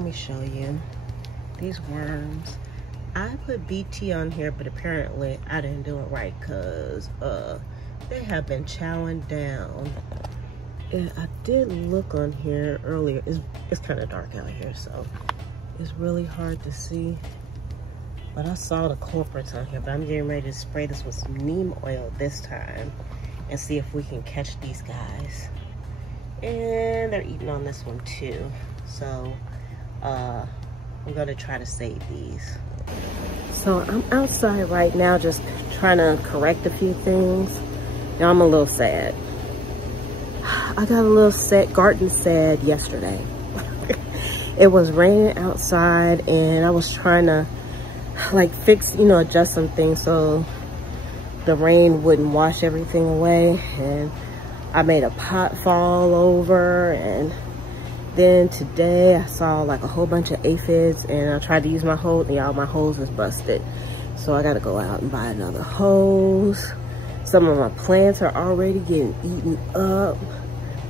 let me show you these worms. I put BT on here, but apparently I didn't do it right because they have been chowing down. And I did look on here earlier. It's kind of dark out here, so it's really hard to see. But I saw the culprits on here, but I'm getting ready to spray this with some neem oil this time and see if we can catch these guys. And they're eating on this one too. So I'm gonna try to save these. So I'm outside right now just trying to correct a few things. Now I'm a little sad. I got a little sad, garden sad yesterday. It was raining outside and I was trying to like fix, you know, adjust some things so the rain wouldn't wash everything away. And I made a pot fall over, and then today I saw like a whole bunch of aphids, and I tried to use my hose, and y'all, my hose is busted. So I gotta go out and buy another hose. Some of my plants are already getting eaten up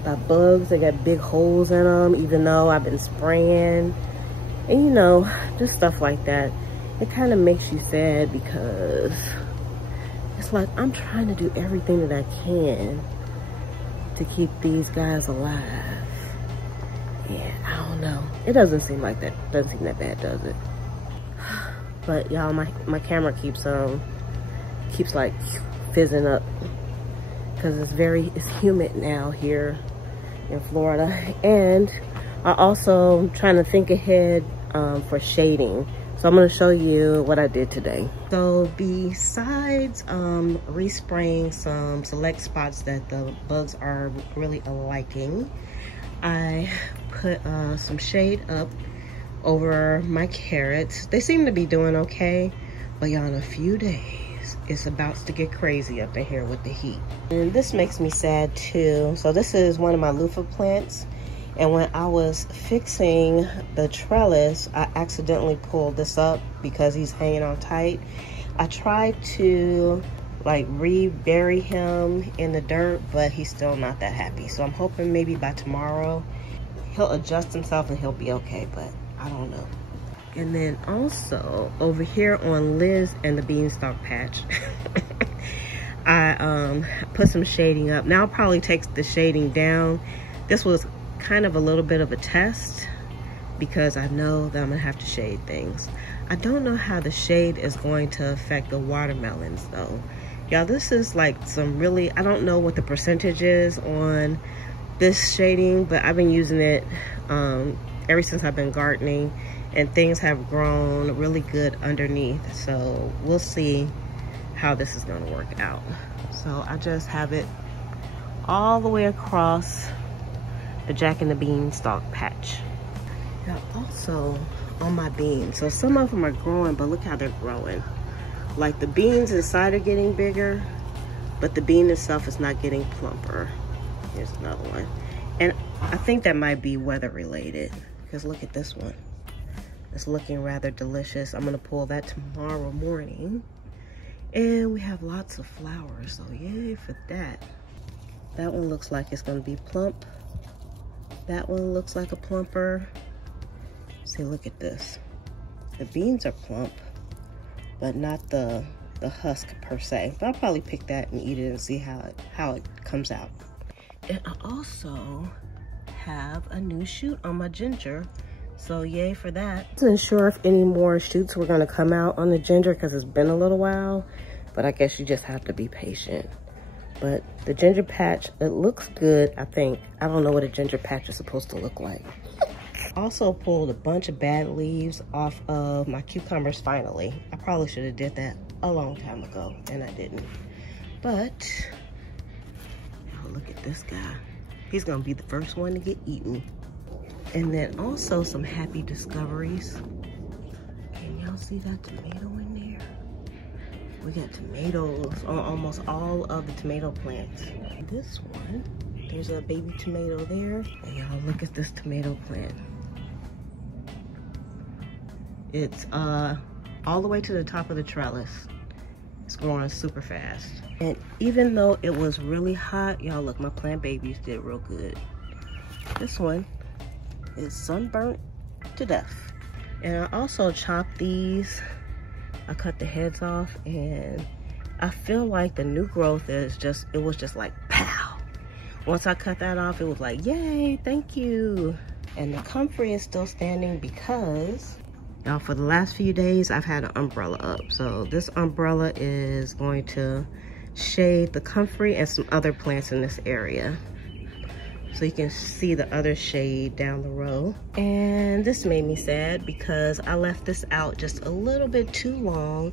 by bugs. They got big holes in them, even though I've been spraying. And you know, just stuff like that. It kind of makes you sad because it's like I'm trying to do everything that I can to keep these guys alive. Yeah, I don't know. It doesn't seem like that. Doesn't seem that bad, does it? But y'all, my camera keeps like fizzing up because it's humid now here in Florida. And I also am trying to think ahead for shading. So I'm gonna show you what I did today. So besides respraying some select spots that the bugs are really liking, I put some shade up over my carrots. They seem to be doing okay, but y'all, in a few days, it's about to get crazy up in here with the heat. And this makes me sad too. So this is one of my loofah plants. And when I was fixing the trellis, I accidentally pulled this up because he's hanging on tight. I tried to like rebury him in the dirt, but he's still not that happy. So I'm hoping maybe by tomorrow he'll adjust himself and he'll be okay, but I don't know. And then also over here on Liz and the beanstalk patch, I put some shading up. Now I'll probably take the shading down. This was kind of a little bit of a test because I know that I'm gonna have to shade things. I don't know how the shade is going to affect the watermelons though. Y'all, this is like some really, I don't know what the percentage is on this shading, but I've been using it ever since I've been gardening, and things have grown really good underneath. So we'll see how this is gonna work out. So I just have it all the way across the Jack and the Beanstalk patch. Now also on my beans, so some of them are growing, but look how they're growing. Like the beans inside are getting bigger, but the bean itself is not getting plumper. Here's another one. And I think that might be weather related, because look at this one. It's looking rather delicious. I'm gonna pull that tomorrow morning. And we have lots of flowers, so yay for that. That one looks like it's gonna be plump. That one looks like a plumper. See, look at this. The beans are plump, but not the husk per se. But I'll probably pick that and eat it and see how it comes out. And I also have a new shoot on my ginger, so yay for that. I wasn't sure if any more shoots were gonna come out on the ginger because it's been a little while, but I guess you just have to be patient. But the ginger patch, it looks good, I think. I don't know what a ginger patch is supposed to look like. Also pulled a bunch of bad leaves off of my cucumbers finally. I probably should have did that a long time ago, and I didn't. But, oh, look at this guy. He's gonna be the first one to get eaten. And then also some happy discoveries. Can y'all see that tomato in there? We got tomatoes on almost all of the tomato plants. This one, there's a baby tomato there. And y'all look at this tomato plant. It's all the way to the top of the trellis. It's growing super fast. And even though it was really hot, y'all look, my plant babies did real good. This one is sunburnt to death. And I also chopped these. I cut the heads off, and I feel like the new growth is just, it was just like pow. Once I cut that off, it was like, yay, thank you. And the comfrey is still standing because, y'all, for the last few days, I've had an umbrella up. So this umbrella is going to shade the comfrey and some other plants in this area. So you can see the other shade down the row. And this made me sad because I left this out just a little bit too long.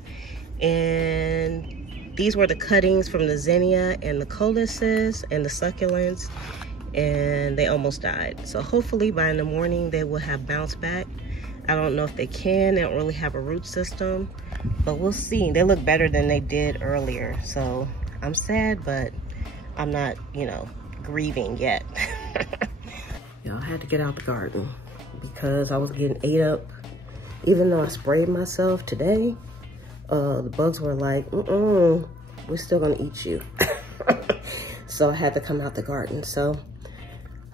And these were the cuttings from the zinnia and the coluses and the succulents, and they almost died. So hopefully by in the morning they will have bounced back. I don't know if they can. They don't really have a root system, but we'll see. They look better than they did earlier. So I'm sad, but I'm not, you know, grieving yet. Y'all, I had to get out the garden because I was getting ate up. Even though I sprayed myself today, the bugs were like, we're still gonna eat you. So I had to come out the garden. So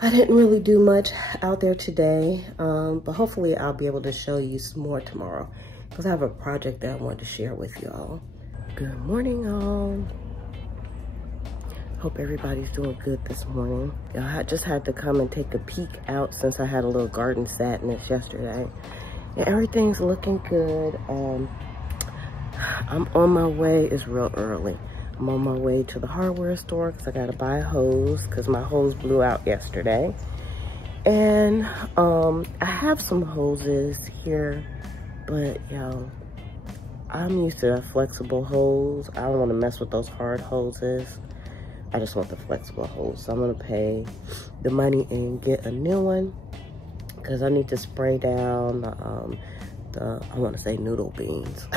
I didn't really do much out there today, but hopefully I'll be able to show you some more tomorrow because I have a project that I wanted to share with y'all. Good morning, y'all. Hope everybody's doing good this morning. Y'all, I just had to come and take a peek out since I had a little garden sadness yesterday. And everything's looking good. I'm on my way. It's real early. I'm on my way to the hardware store because I got to buy a hose because my hose blew out yesterday. And I have some hoses here, but y'all, I'm used to a flexible hose. I don't want to mess with those hard hoses. I just want the flexible hose. So I'm gonna pay the money and get a new one because I need to spray down I want to say noodle beans,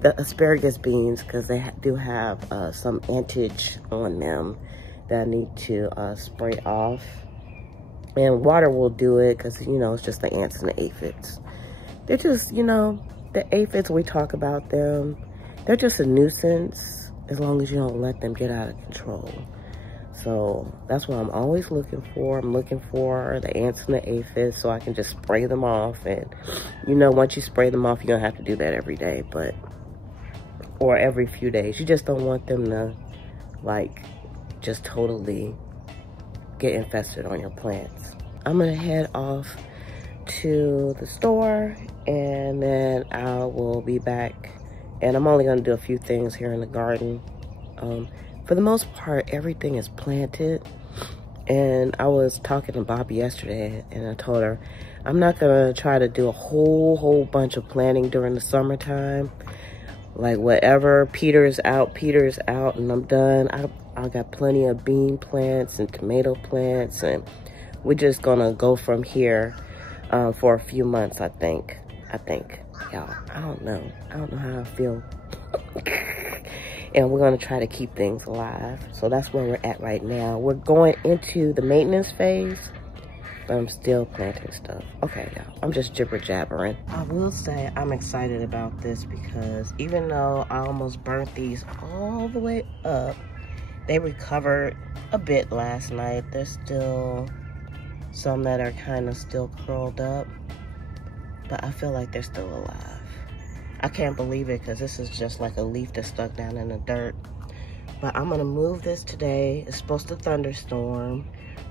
the asparagus beans, because they do have some antage on them that I need to spray off. And water will do it because, you know, it's just the ants and the aphids. They're just, you know, the aphids, we talk about them. They're just a nuisance as long as you don't let them get out of control. So that's what I'm always looking for. I'm looking for the ants and the aphids so I can just spray them off. And, you know, once you spray them off, you don't have to do that every day, but, or every few days. You just don't want them to, like, just totally get infested on your plants. I'm gonna head off to the store and then I will be back. And I'm only gonna do a few things here in the garden. For the most part, everything is planted. And I was talking to Bobby yesterday and I told her, I'm not gonna try to do a whole bunch of planting during the summertime. Like whatever peters out, and I'm done. I got plenty of bean plants and tomato plants, and we're just gonna go from here for a few months, I think. Y'all, I don't know how I feel. And we're gonna try to keep things alive. So that's where we're at right now. We're going into the maintenance phase, but I'm still planting stuff. Okay, y'all, I'm just jibber jabbering. I will say I'm excited about this because even though I almost burnt these all the way up, they recovered a bit last night. There's still some that are kind of still curled up, but I feel like they're still alive. I can't believe it because this is just like a leaf that's stuck down in the dirt. But I'm gonna move this today. It's supposed to thunderstorm,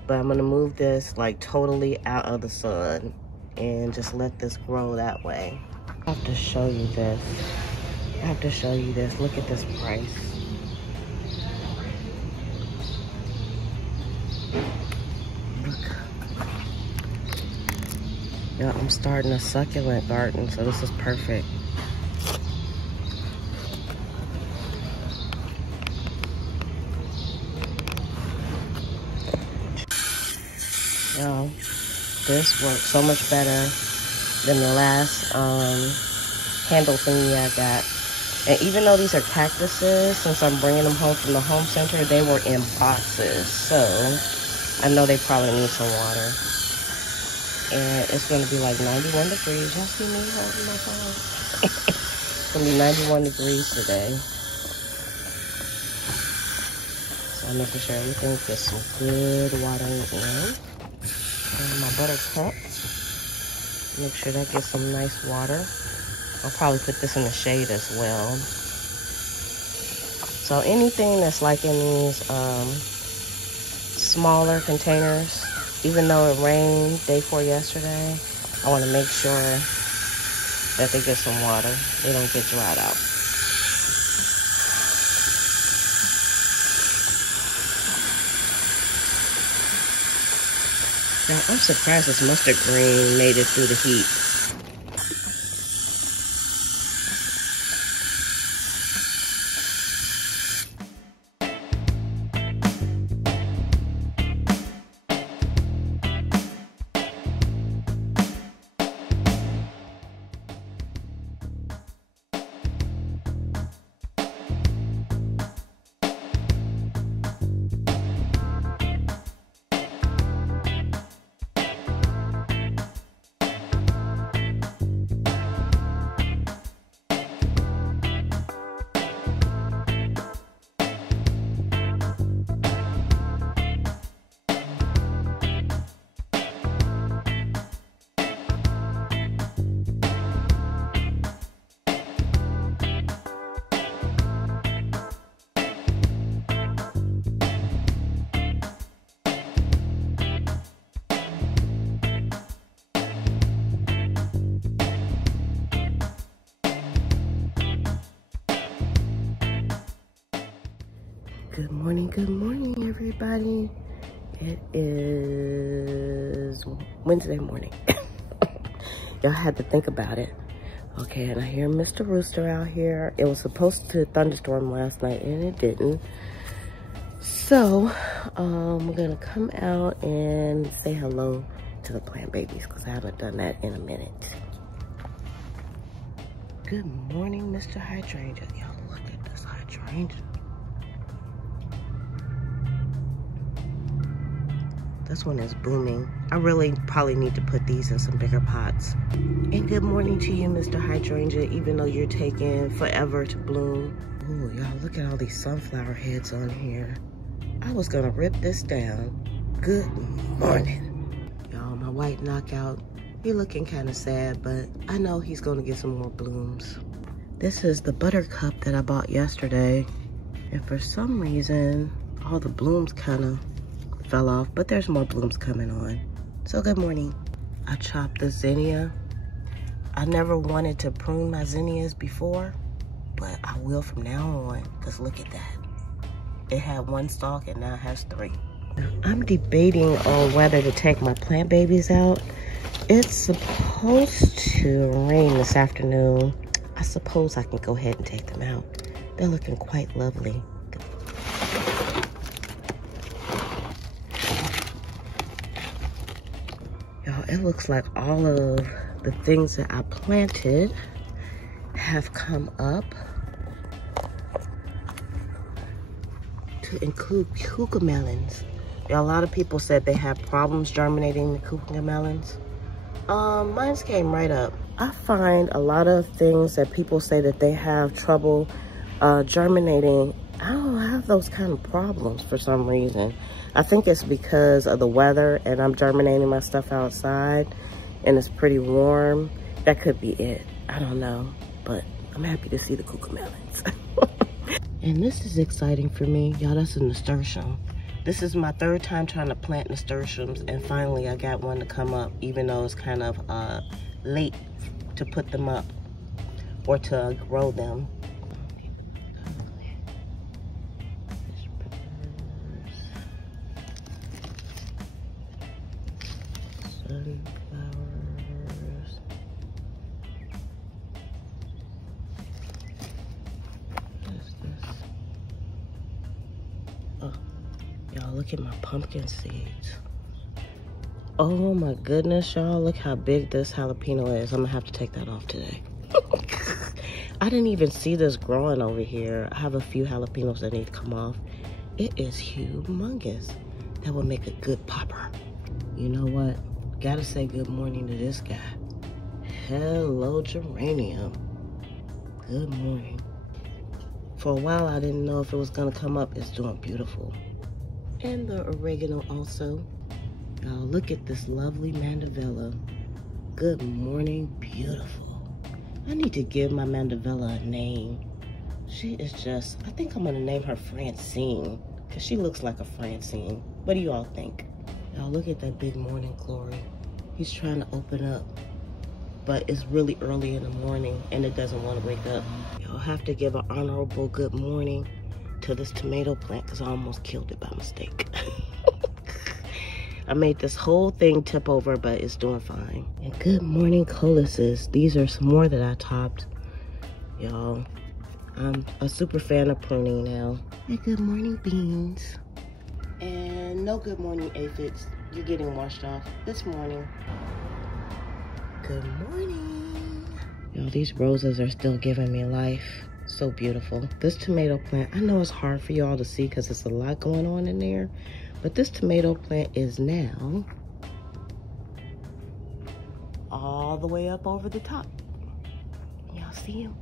but I'm gonna move this like totally out of the sun and just let this grow that way. I have to show you this. Look at this price. Look. Yeah, I'm starting a succulent garden, so this is perfect. Yo, this works so much better than the last handle thingy I got. And even though these are cactuses, since I'm bringing them home from the home center, they were in boxes. So I know they probably need some water. And it's going to be like 91 degrees. Y'all see me holding my phone? It's going to be 91 degrees today. So I'm making sure everything gets some good watering in. And my buttercup Make sure that gets some nice water. I'll probably put this in the shade as well. So anything that's like in these smaller containers, even though it rained day 4 yesterday, I want to make sure that they get some water. They don't get dried out. Now, I'm surprised this mustard green made it through the heat. Good morning, everybody. It is Wednesday morning. Y'all had to think about it. Okay, and I hear Mr. Rooster out here. It was supposed to thunderstorm last night, and it didn't. So, we're gonna come out and say hello to the plant babies, because I haven't done that in a minute. Good morning, Mr. Hydrangea. Y'all look at this hydrangea. This one is booming. I really probably need to put these in some bigger pots. And good morning to you, Mr. Hydrangea, even though you're taking forever to bloom. Ooh, y'all look at all these sunflower heads on here. I was gonna rip this down. Good morning. Y'all, my white knockout, he looking kind of sad, but I know he's gonna get some more blooms. This is the buttercup that I bought yesterday. And for some reason, all the blooms kind of fell off, but there's more blooms coming on. So good morning. I chopped the zinnia. I never wanted to prune my zinnias before, but I will from now on, because look at that. It had 1 stalk and now it has 3. I'm debating on whether to take my plant babies out. It's supposed to rain this afternoon. I suppose I can go ahead and take them out. They're looking quite lovely. Y'all, it looks like all of the things that I planted have come up, to include cucamelons. Y'all, a lot of people said they have problems germinating the cucamelons. Mine's came right up. I find a lot of things that people say that they have trouble germinating. I don't have those kind of problems for some reason. I think it's because of the weather, and I'm germinating my stuff outside and it's pretty warm. That could be it. I don't know, but I'm happy to see the cucamelons. And this is exciting for me. Y'all, that's a nasturtium. This is my 3rd time trying to plant nasturtiums, and finally I got one to come up, even though it's kind of late to put them up or to grow them. Sunflowers. What is this? Oh, y'all, look at my pumpkin seeds. Oh my goodness, y'all, look how big this jalapeno is. I'm gonna have to take that off today. I didn't even see this growing over here. I have a few jalapenos that need to come off. It is humongous. That would make a good popper. You know what? Gotta say good morning to this guy. Hello, geranium. Good morning. For a while, I didn't know if it was gonna come up. It's doing beautiful. And the oregano also. Y'all, look at this lovely mandevilla. Good morning, beautiful. I need to give my mandevilla a name. She is just, I think I'm gonna name her Francine, because she looks like a Francine. What do you all think? Y'all look at that big morning glory. He's trying to open up, but it's really early in the morning and it doesn't want to wake up. Y'all have to give an honorable good morning to this tomato plant because I almost killed it by mistake. I made this whole thing tip over, but it's doing fine. And good morning, colices. These are some more that I topped. Y'all, I'm a super fan of pruning now. And good morning, beans. And no good morning, aphids. You're getting washed off this morning. Good morning. Y'all, these roses are still giving me life. So beautiful. This tomato plant, I know it's hard for y'all to see because there's a lot going on in there, but this tomato plant is now all the way up over the top. Y'all see him?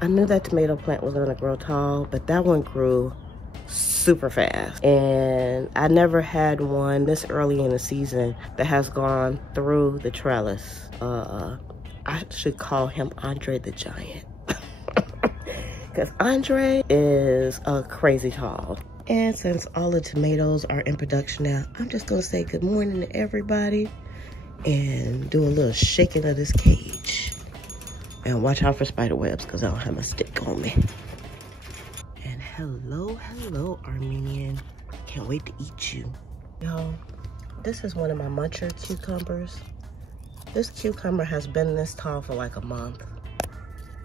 I knew that tomato plant was gonna grow tall, but that one grew super fast. And I never had one this early in the season that has gone through the trellis. I should call him Andre the Giant. Because Andre is crazy tall. And since all the tomatoes are in production now, I'm just gonna say good morning to everybody and do a little shaking of this cage. And watch out for spider webs because I don't have my stick on me. And hello, hello, Armenian. Can't wait to eat you. Y'all, this is one of my muncher cucumbers. This cucumber has been this tall for like a month.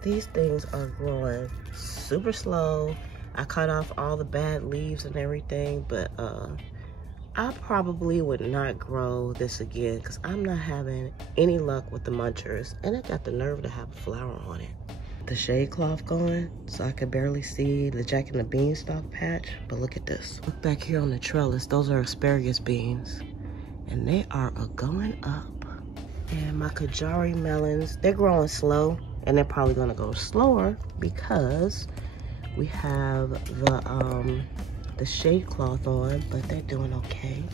These things are growing super slow. I cut off all the bad leaves and everything, but I probably would not grow this again because I'm not having any luck with the munchers. And it got the nerve to have a flower on it. The shade cloth going, so I could barely see the Jack and the Beanstalk patch. But look at this. Look back here on the trellis. Those are asparagus beans. And they are going up. And my Kajari melons, they're growing slow. And they're probably gonna go slower because we have the shade cloth on, but they're doing okay.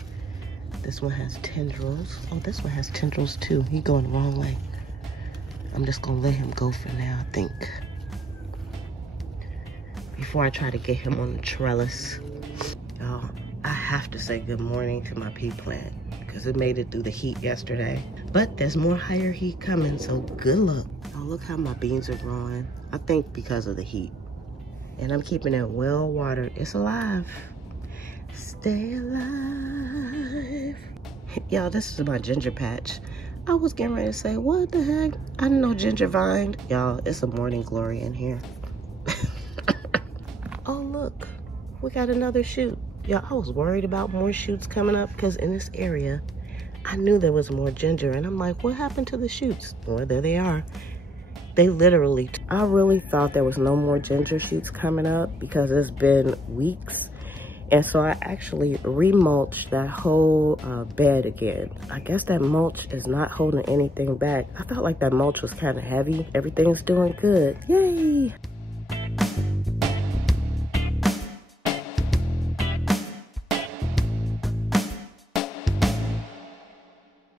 This one has tendrils. Oh, this one has tendrils too. He's going the wrong way. I'm just gonna let him go for now, I think. Before I try to get him on the trellis. Y'all, I have to say good morning to my pea plant because it made it through the heat yesterday. But there's more higher heat coming, so good luck. Oh, look how my beans are growing. I think because of the heat. And I'm keeping it well watered. It's alive. Stay alive. Y'all, this is my ginger patch. I was getting ready to say, what the heck? I didn't know ginger vined. Y'all, it's a morning glory in here. Oh, look. We got another shoot. Y'all, I was worried about more shoots coming up because in this area, I knew there was more ginger. And I'm like, what happened to the shoots? Well, there they are. They literally, I really thought there was no more ginger shoots coming up because it's been weeks. And so I actually remulched that whole bed again. I guess that mulch is not holding anything back. I felt like that mulch was kind of heavy. Everything's doing good. Yay!